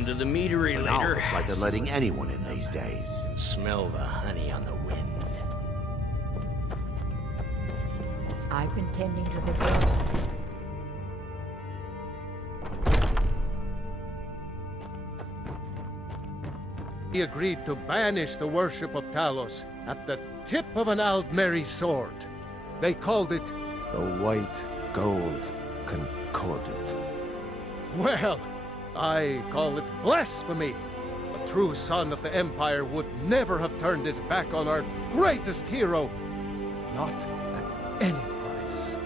down to the meadery But now later. it looks like they're letting anyone in these days. Smell the honey on the wind. I've been tending to the door. He agreed to banish the worship of Talos at the tip of an Aldmeri sword. They called it... The White Gold Concordat. Well, I call it blasphemy. A true son of the Empire would never have turned his back on our greatest hero. Not at any price.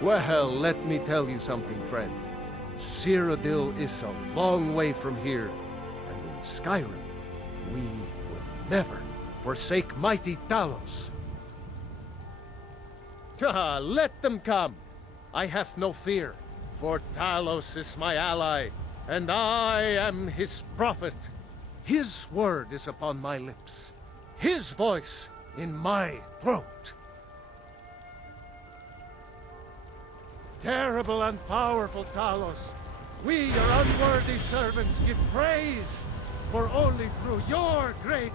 Well, let me tell you something, friend. Cyrodiil is a long way from here. And in Skyrim, we will never forsake mighty Talos. Let them come. I have no fear, for Talos is my ally, and I am his prophet. His word is upon my lips, his voice in my throat. Terrible and powerful Talos, we, your unworthy servants, give praise, for only through your great...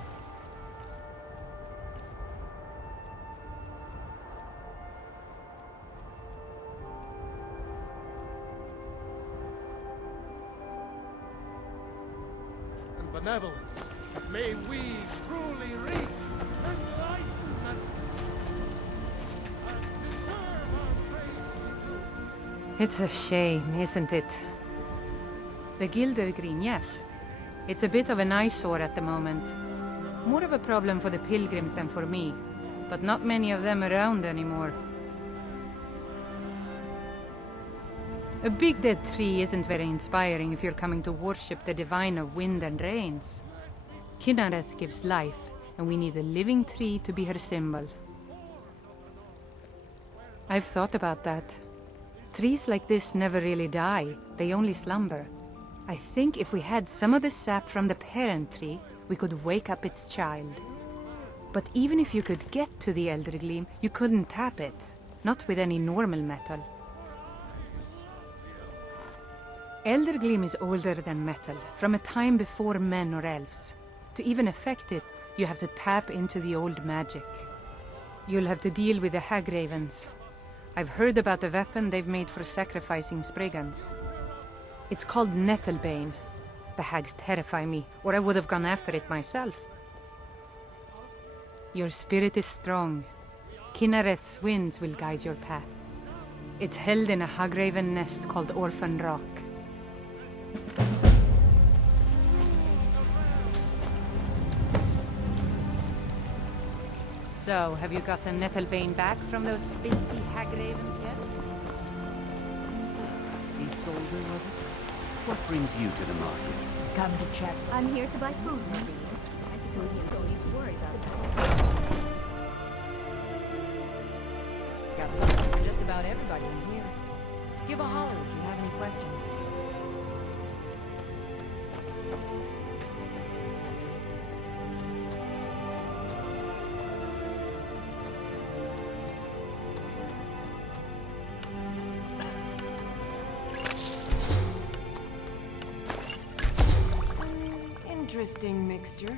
and benevolence, may we truly reach enlightenment and deserve our praise. It's a shame, isn't it? The Gildergreen, yes. It's a bit of an eyesore at the moment. More of a problem for the pilgrims than for me, but not many of them around anymore. A big dead tree isn't very inspiring if you're coming to worship the divine of wind and rains. Kynareth gives life, and we need a living tree to be her symbol. I've thought about that. Trees like this never really die, they only slumber. I think if we had some of the sap from the parent tree, we could wake up its child. But even if you could get to the Elder Gleam, you couldn't tap it. Not with any normal metal. Elder Gleam is older than metal, from a time before men or elves. To even affect it, you have to tap into the old magic. You'll have to deal with the Hagravens. I've heard about the weapon they've made for sacrificing Spriggans. It's called Nettlebane. The hags terrify me, or I would have gone after it myself. Your spirit is strong. Kynareth's winds will guide your path. It's held in a Hagraven nest called Orphan Rock. So, have you gotten Nettlebane back from those filthy Hagravens yet? Isolde, was it? What brings you to the market? Come to check. I'm here to buy food, you see. I suppose you don't need to worry about that. Got something for just about everybody in here. Give a holler if you have any questions. Interesting mixture.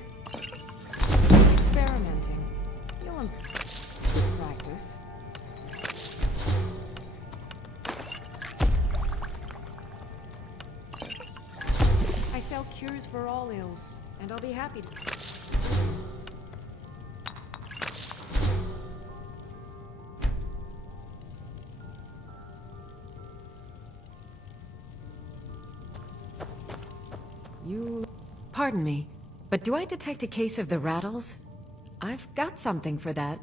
Experimenting. You'll improve with practice. I sell cures for all ills, and I'll be happy to. Pardon me, but do I detect a case of the rattles? I've got something for that.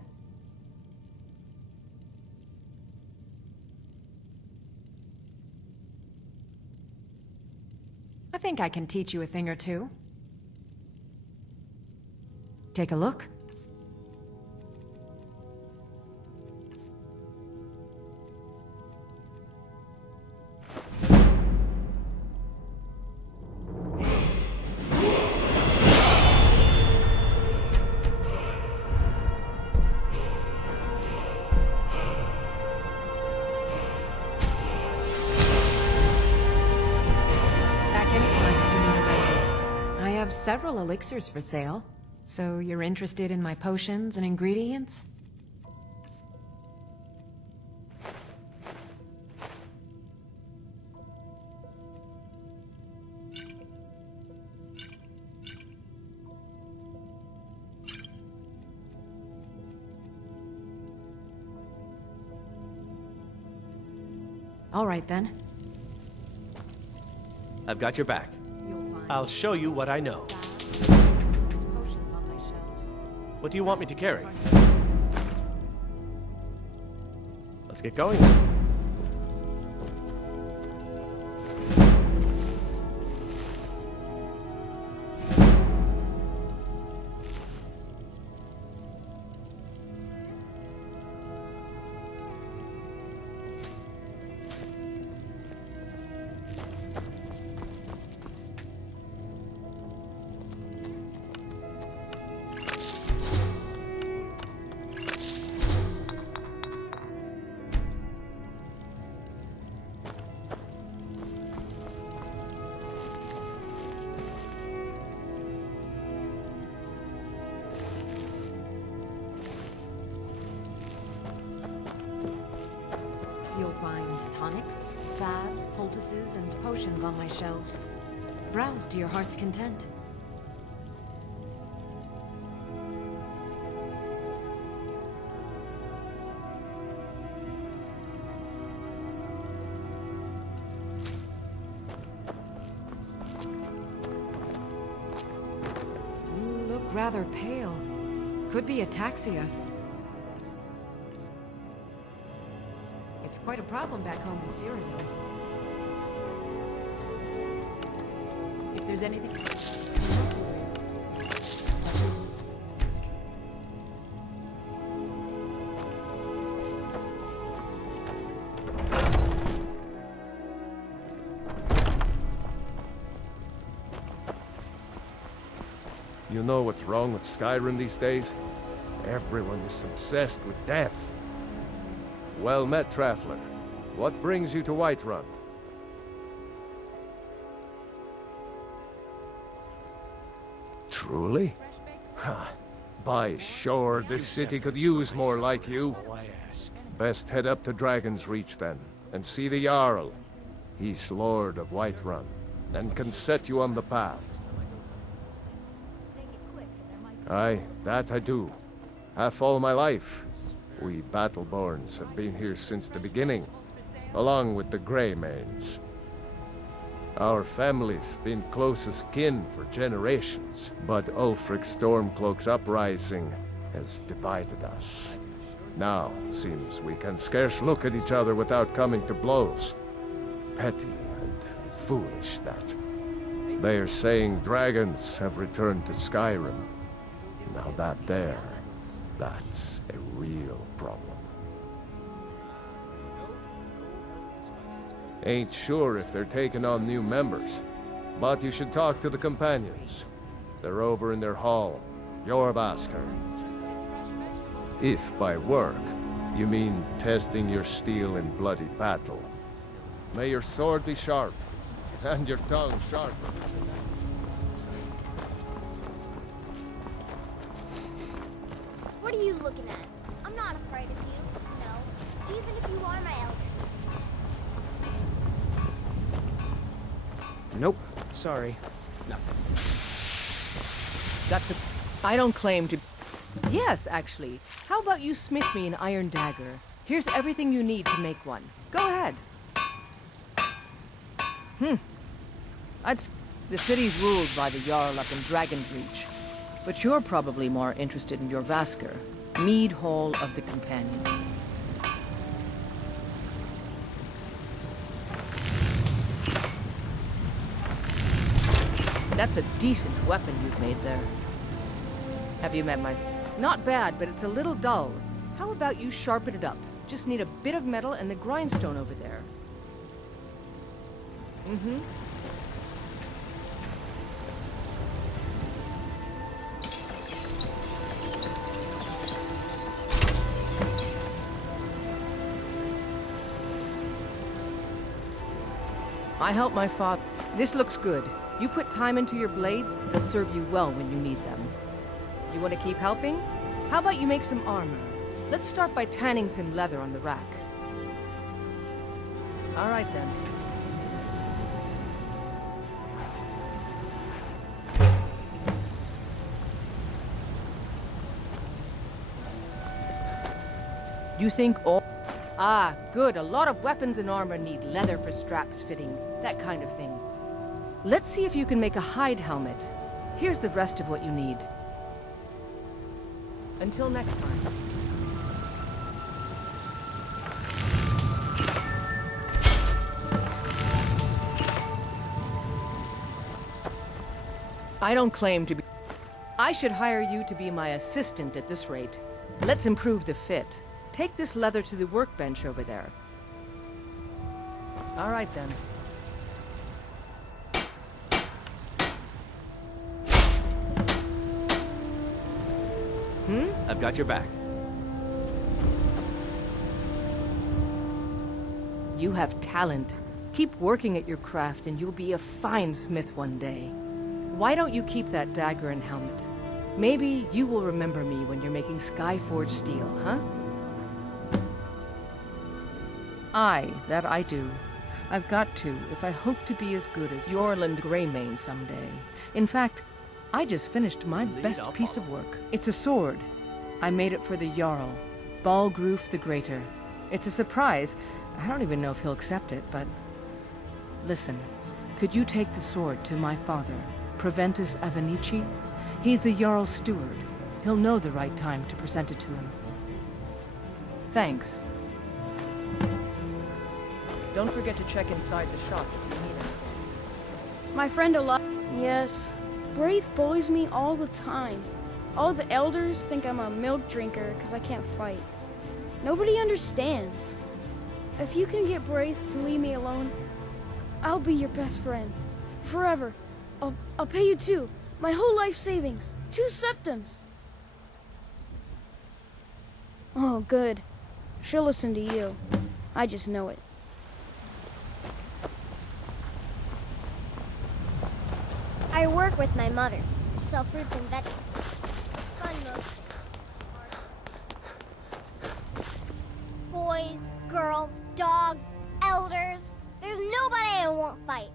I think I can teach you a thing or two. Take a look. Back anytime if you need a rest. have several elixirs for sale. So you're interested in my potions and ingredients? All right then. I've got your back. I'll show you what I know. Potions on my shelves. What do you want me to carry? Let's get going. You'll find tonics, salves, poultices, and potions on my shelves. Browse to your heart's content. You look rather pale. Could be ataxia. It's quite a problem back home in Cyrodiil. If there's anything... You know what's wrong with Skyrim these days? Everyone is obsessed with death. Well met, Traveler. What brings you to Whiterun? Truly? Ha! By sure, this city could use more like you. Best head up to Dragon's Reach then, and see the Jarl. He's Lord of Whiterun, and can set you on the path. Aye, that I do. Half all my life. We Battleborns have been here since the beginning, along with the Greymanes. Our family's been close as kin for generations, but Ulfric Stormcloak's uprising has divided us. Now, seems we can scarce look at each other without coming to blows. Petty and foolish, that. They are saying dragons have returned to Skyrim. Now that's a real problem. Ain't sure if they're taking on new members, but you should talk to the companions. They're over in their hall, Jorvaskr. If by work, you mean testing your steel in bloody battle. May your sword be sharp, and your tongue sharper. What are you looking at? I'm not afraid of you. No, even if you are my elder. Nope. Sorry. Nothing. That's a... I don't claim to... Yes, actually. How about you smith me an iron dagger? Here's everything you need to make one. Go ahead. The city's ruled by the Jarl up in Dragon's Reach. But you're probably more interested in your Vasker, Mead Hall of the Companions. That's a decent weapon you've made there. Have you met my... Not bad, but it's a little dull. How about you sharpen it up? Just need a bit of metal and the grindstone over there. I helped my father. This looks good. You put time into your blades, they'll serve you well when you need them. You want to keep helping? How about you make some armor? Let's start by tanning some leather on the rack. All right then. You think all... Ah, good. A lot of weapons and armor need leather for straps fitting. That kind of thing. Let's see if you can make a hide helmet. Here's the rest of what you need. Until next time. I don't claim to be... I should hire you to be my assistant at this rate. Let's improve the fit. Take this leather to the workbench over there. All right, then. I've got your back. You have talent. Keep working at your craft and you'll be a fine smith one day. Why don't you keep that dagger and helmet? Maybe you will remember me when you're making Skyforged steel, huh? Aye, that I do. I've got to, if I hope to be as good as Yorland Greymane someday. In fact, I just finished my best piece of work. It's a sword. I made it for the Jarl, Balgruff the Greater. It's a surprise. I don't even know if he'll accept it, but... Listen, could you take the sword to my father, Proventus Avenici? He's the Jarl's steward. He'll know the right time to present it to him. Thanks. Don't forget to check inside the shop if you need anything. My friend Yes. Braith bullies me all the time. All the elders think I'm a milk drinker because I can't fight. Nobody understands. If you can get Braith to leave me alone, I'll be your best friend. Forever. I'll pay you too. My whole life savings. 2 septims. Oh, good. She'll listen to you. I just know it. I work with my mother. Sell fruits and vegetables. Fun mostly. Boys, girls, dogs, elders. There's nobody I won't fight.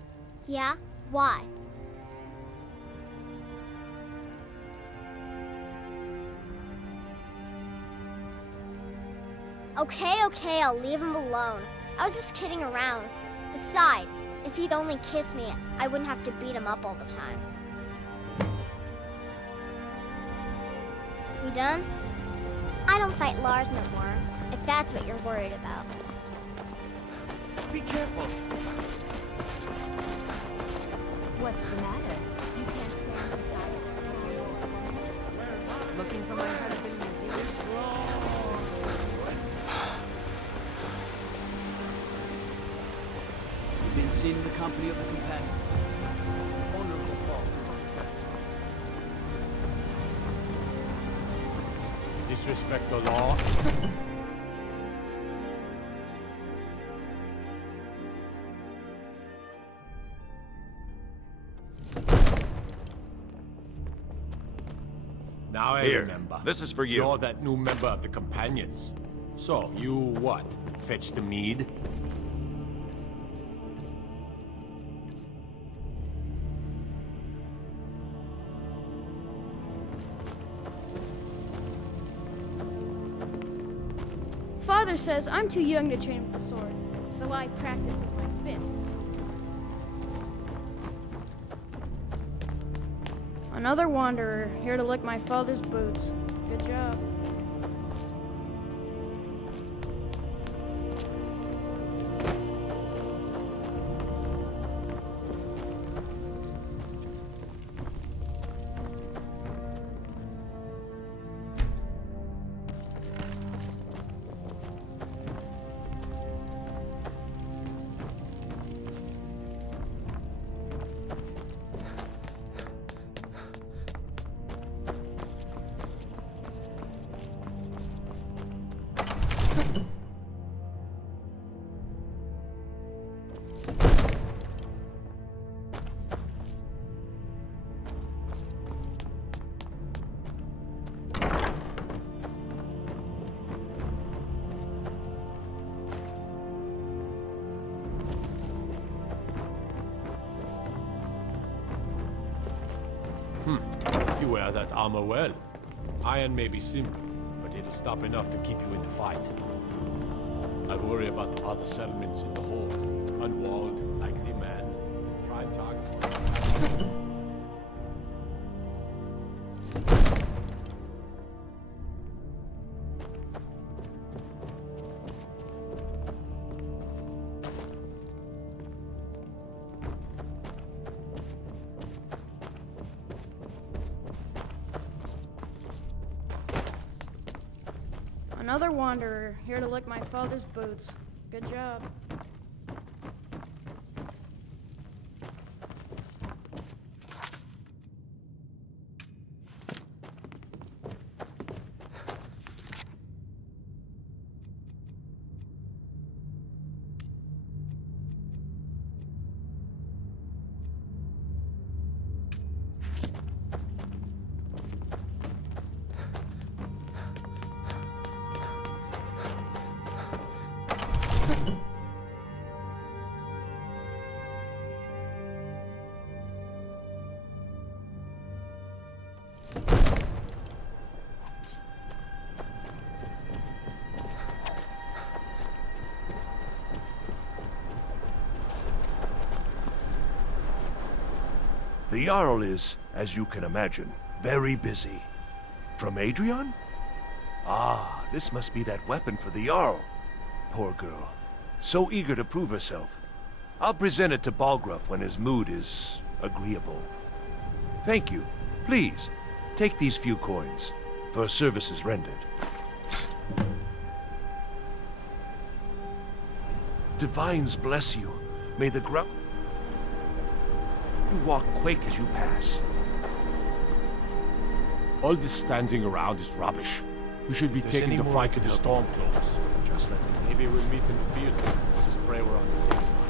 Yeah? Why? Okay, I'll leave him alone. I was just kidding around. Besides, if he'd only kiss me, I wouldn't have to beat him up all the time. We done? I don't fight Lars no more, if that's what you're worried about. Be careful. What's the matter? You can't stand beside a strong old woman? Looking for my husband, Nazir? You've been seen in the company of the companions. It's an honorable fall. Disrespect the law? Now I remember. This is for you. You're that new member of the Companions. So, you what? Fetch the mead? Father says I'm too young to train with the sword, so I practice with my fists. Another wanderer, here to lick my father's boots. Good job. You wear that armor well. Iron may be simple, but it'll stop enough to keep you in the fight. I worry about the other settlements in the Horde. Unwalled, likely manned. Prime targets for Another wanderer, here to lick my father's boots. Good job. The Jarl is, as you can imagine, very busy. From Adrian? Ah, this must be that weapon for the Jarl. Poor girl. So eager to prove herself. I'll present it to Balgruff when his mood is agreeable. Thank you. Please, take these few coins for services rendered. Divines bless you. May the ground... You walk quake as you pass. all this standing around is rubbish. We should be taking the fight to the Stormcloaks. Just let me know. Maybe we'll meet in the field. Just pray we're on the safe side.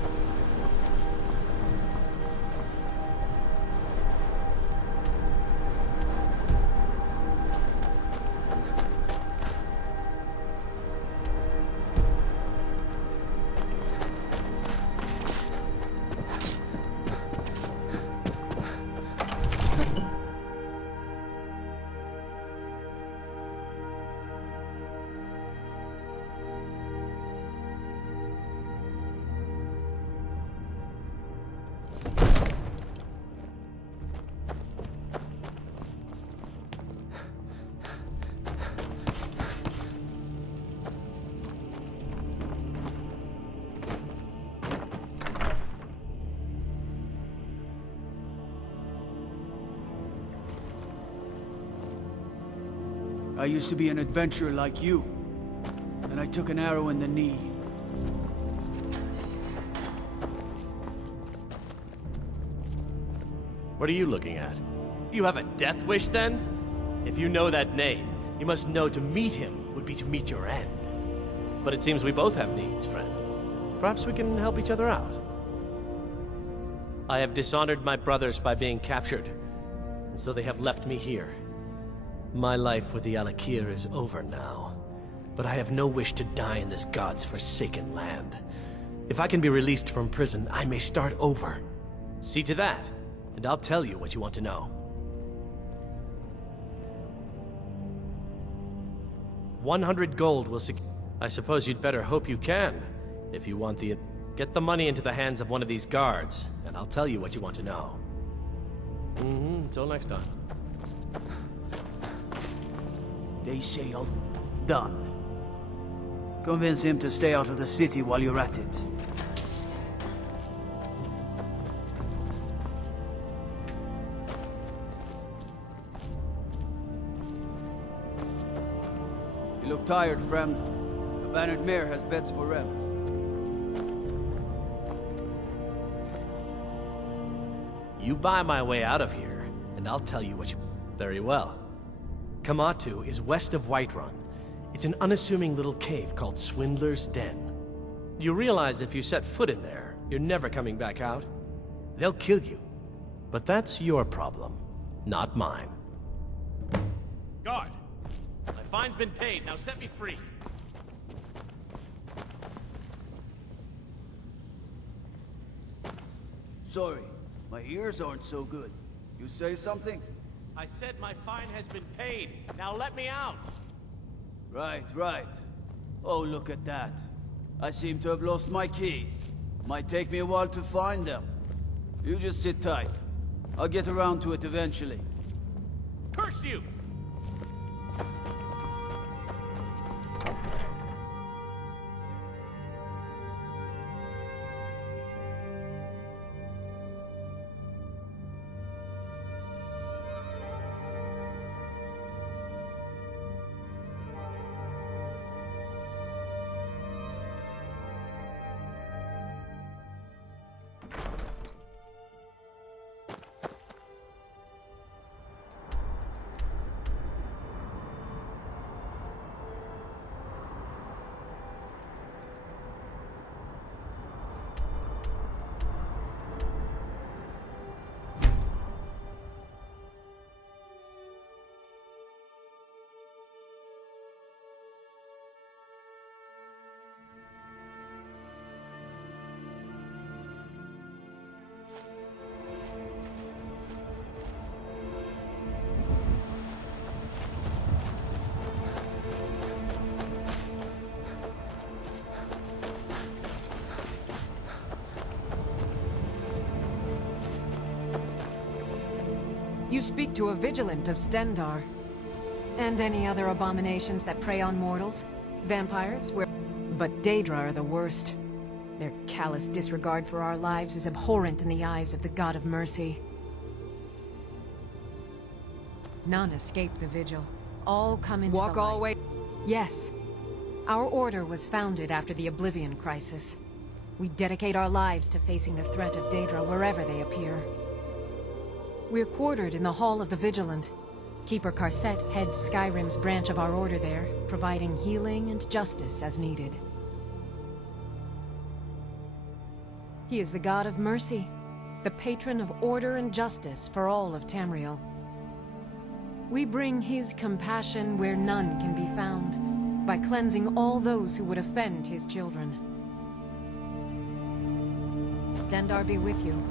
I used to be an adventurer like you. Then I took an arrow in the knee. What are you looking at? You have a death wish, then? If you know that name, you must know to meet him would be to meet your end. But it seems we both have needs, friend. Perhaps we can help each other out. I have dishonored my brothers by being captured, and so they have left me here. My life with the Alakir is over now, but I have no wish to die in this god's forsaken land. If I can be released from prison, I may start over. See to that, and I'll tell you what you want to know. 100 gold will secure... I suppose you'd better hope you can, if you want the... Get the money into the hands of one of these guards, and I'll tell you what you want to know. Until next time. They say you're done. Convince him to stay out of the city while you're at it. You look tired, friend. The Bannered Mare has beds for rent. You buy my way out of here, and I'll tell you what you... Very well. Kamatu is west of Whiterun. It's an unassuming little cave called Swindler's Den. You realize if you set foot in there, you're never coming back out? They'll kill you. But that's your problem, not mine. Guard! My fine's been paid, now set me free. Sorry, my ears aren't so good. You say something? I said my fine has been paid. Now let me out! Right, right. Oh, look at that. I seem to have lost my keys. Might take me a while to find them. You just sit tight. I'll get around to it eventually. Curse you! You speak to a Vigilant of Stendar. And any other abominations that prey on mortals? Vampires? But Daedra are the worst. Their callous disregard for our lives is abhorrent in the eyes of the God of Mercy. None escape the Vigil. All come into Walk the light. all way. Yes. Our order was founded after the Oblivion Crisis. We dedicate our lives to facing the threat of Daedra wherever they appear. We're quartered in the Hall of the Vigilant. Keeper Karset heads Skyrim's branch of our order there, providing healing and justice as needed. He is the God of Mercy, the patron of order and justice for all of Tamriel. We bring his compassion where none can be found, by cleansing all those who would offend his children. Stendar be with you.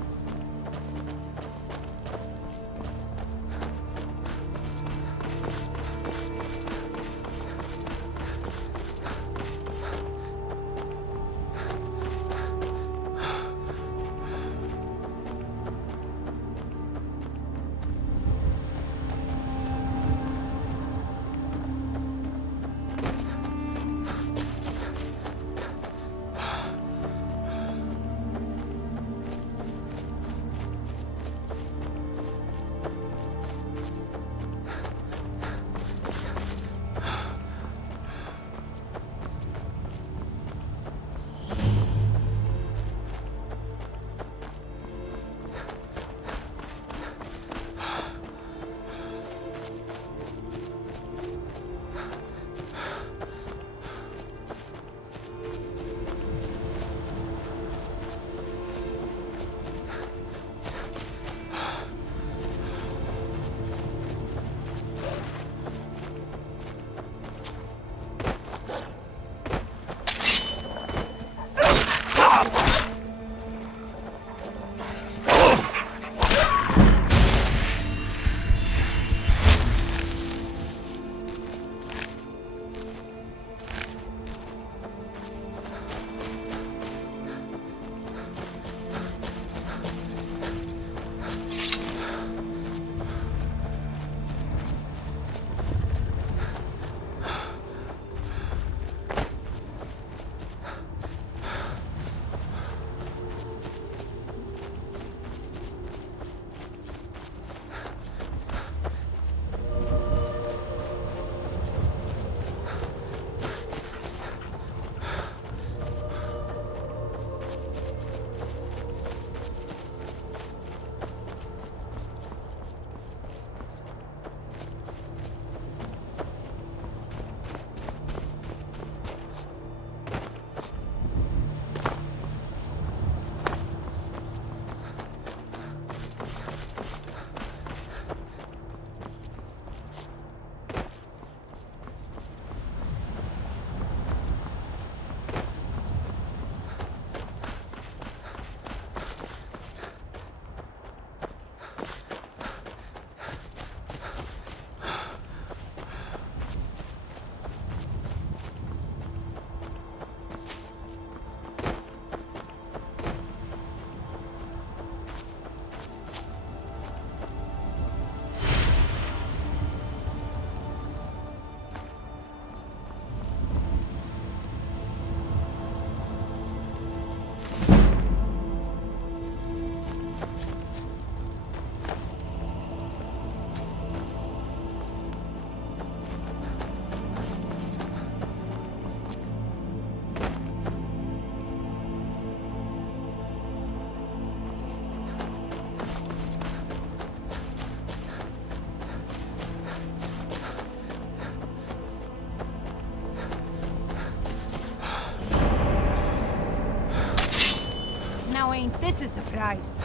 a surprise.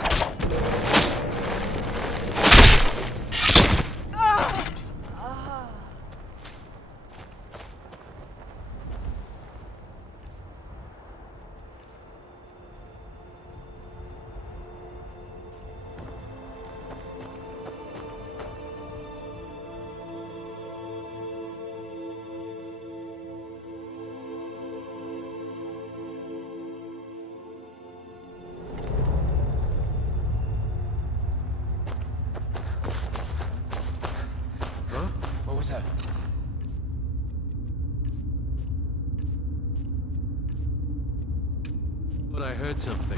What was that? But I heard something.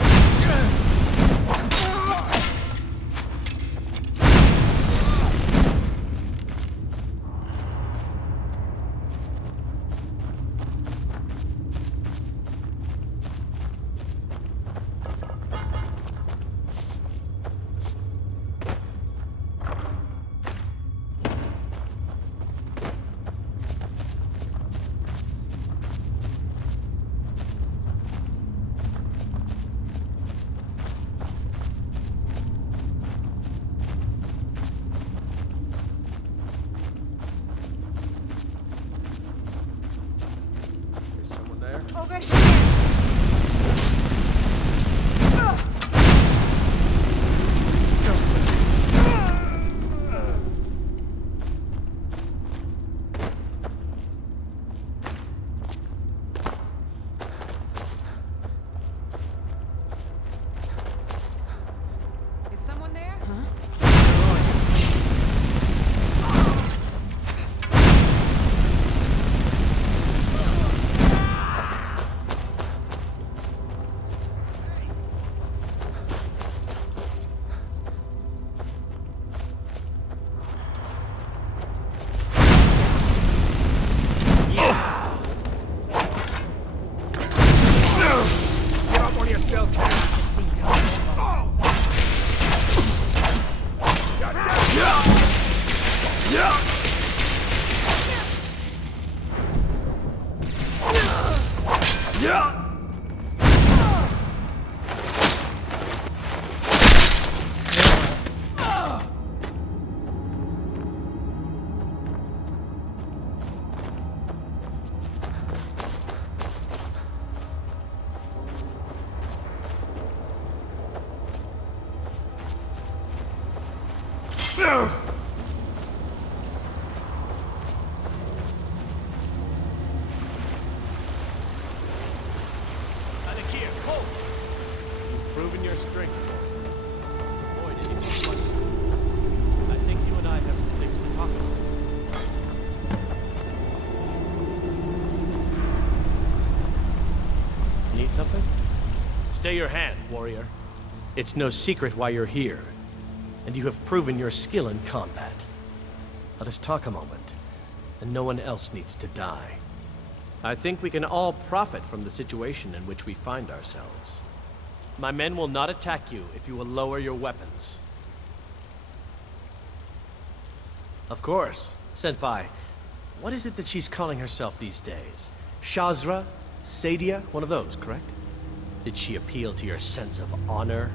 Over here! Is someone there? Get up on your spell, kid. You've proven your strength. Let's avoid any more questions. I think you and I have some things to talk about. Need something? Stay your hand, warrior. It's no secret why you're here, and you have proven your skill in combat. Let us talk a moment, and no one else needs to die. I think we can all profit from the situation in which we find ourselves. My men will not attack you if you will lower your weapons. Of course, Senpai. What is it that she's calling herself these days? Shazra? Sadia? One of those, correct? Did she appeal to your sense of honor?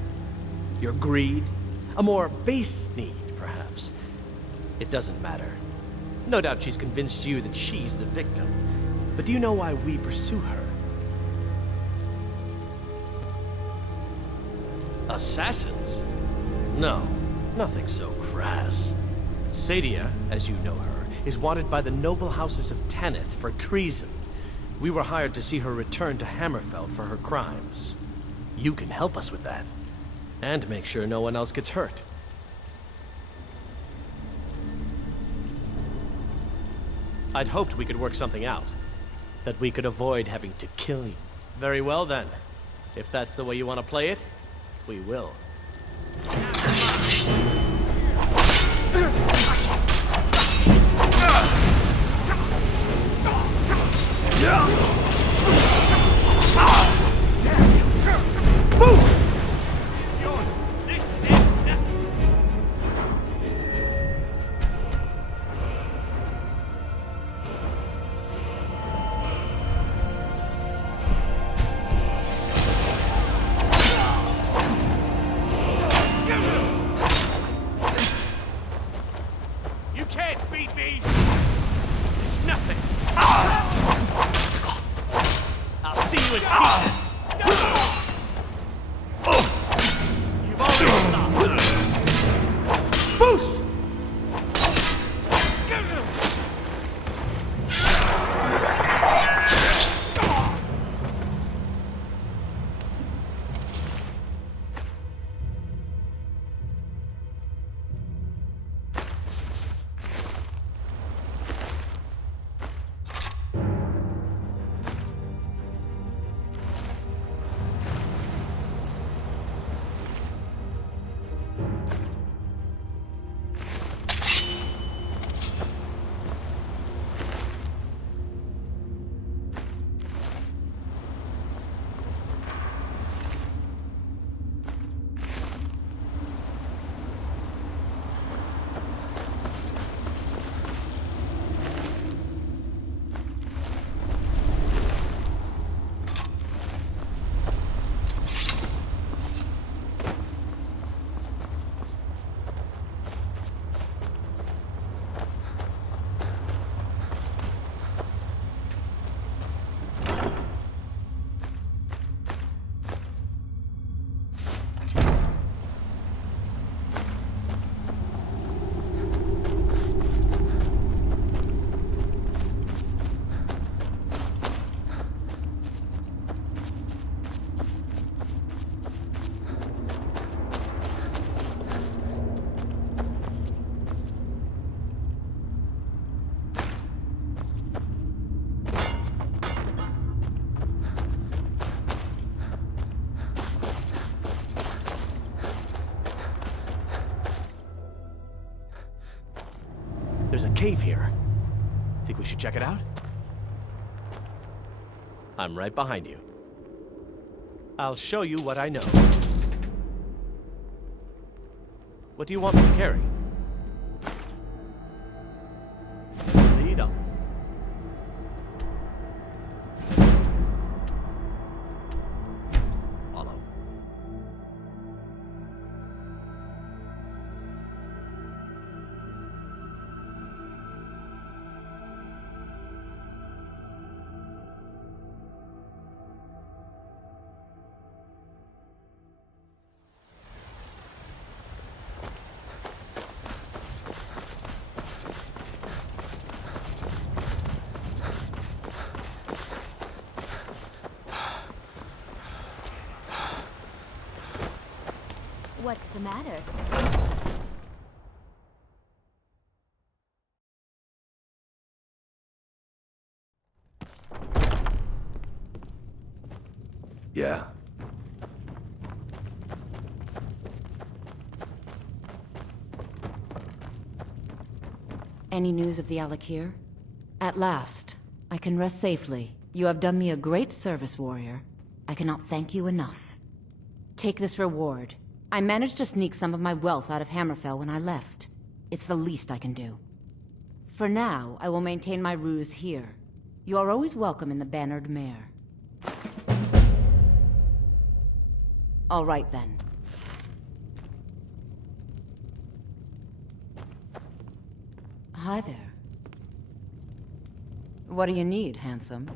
Your greed? A more base need, perhaps? It doesn't matter. No doubt she's convinced you that she's the victim. But do you know why we pursue her? Assassins? No, nothing so crass. Sadia, as you know her, is wanted by the noble houses of Tanith for treason. We were hired to see her return to Hammerfell for her crimes. You can help us with that, and make sure no one else gets hurt. I'd hoped we could work something out. That we could avoid having to kill you. Very well then. If that's the way you want to play it, we will. can't beat me! It's nothing. I'll see you in pieces. You've already stopped. Boost! There's a cave here. Think we should check it out? I'm right behind you. I'll show you what I know. What do you want me to carry? Lead on. Follow. What's the matter? Yeah. Any news of the Alakir? At last, I can rest safely. You have done me a great service, warrior. I cannot thank you enough. Take this reward. I managed to sneak some of my wealth out of Hammerfell when I left. It's the least I can do. For now, I will maintain my ruse here. You are always welcome in the Bannered Mare. All right, then. Hi there. What do you need, handsome?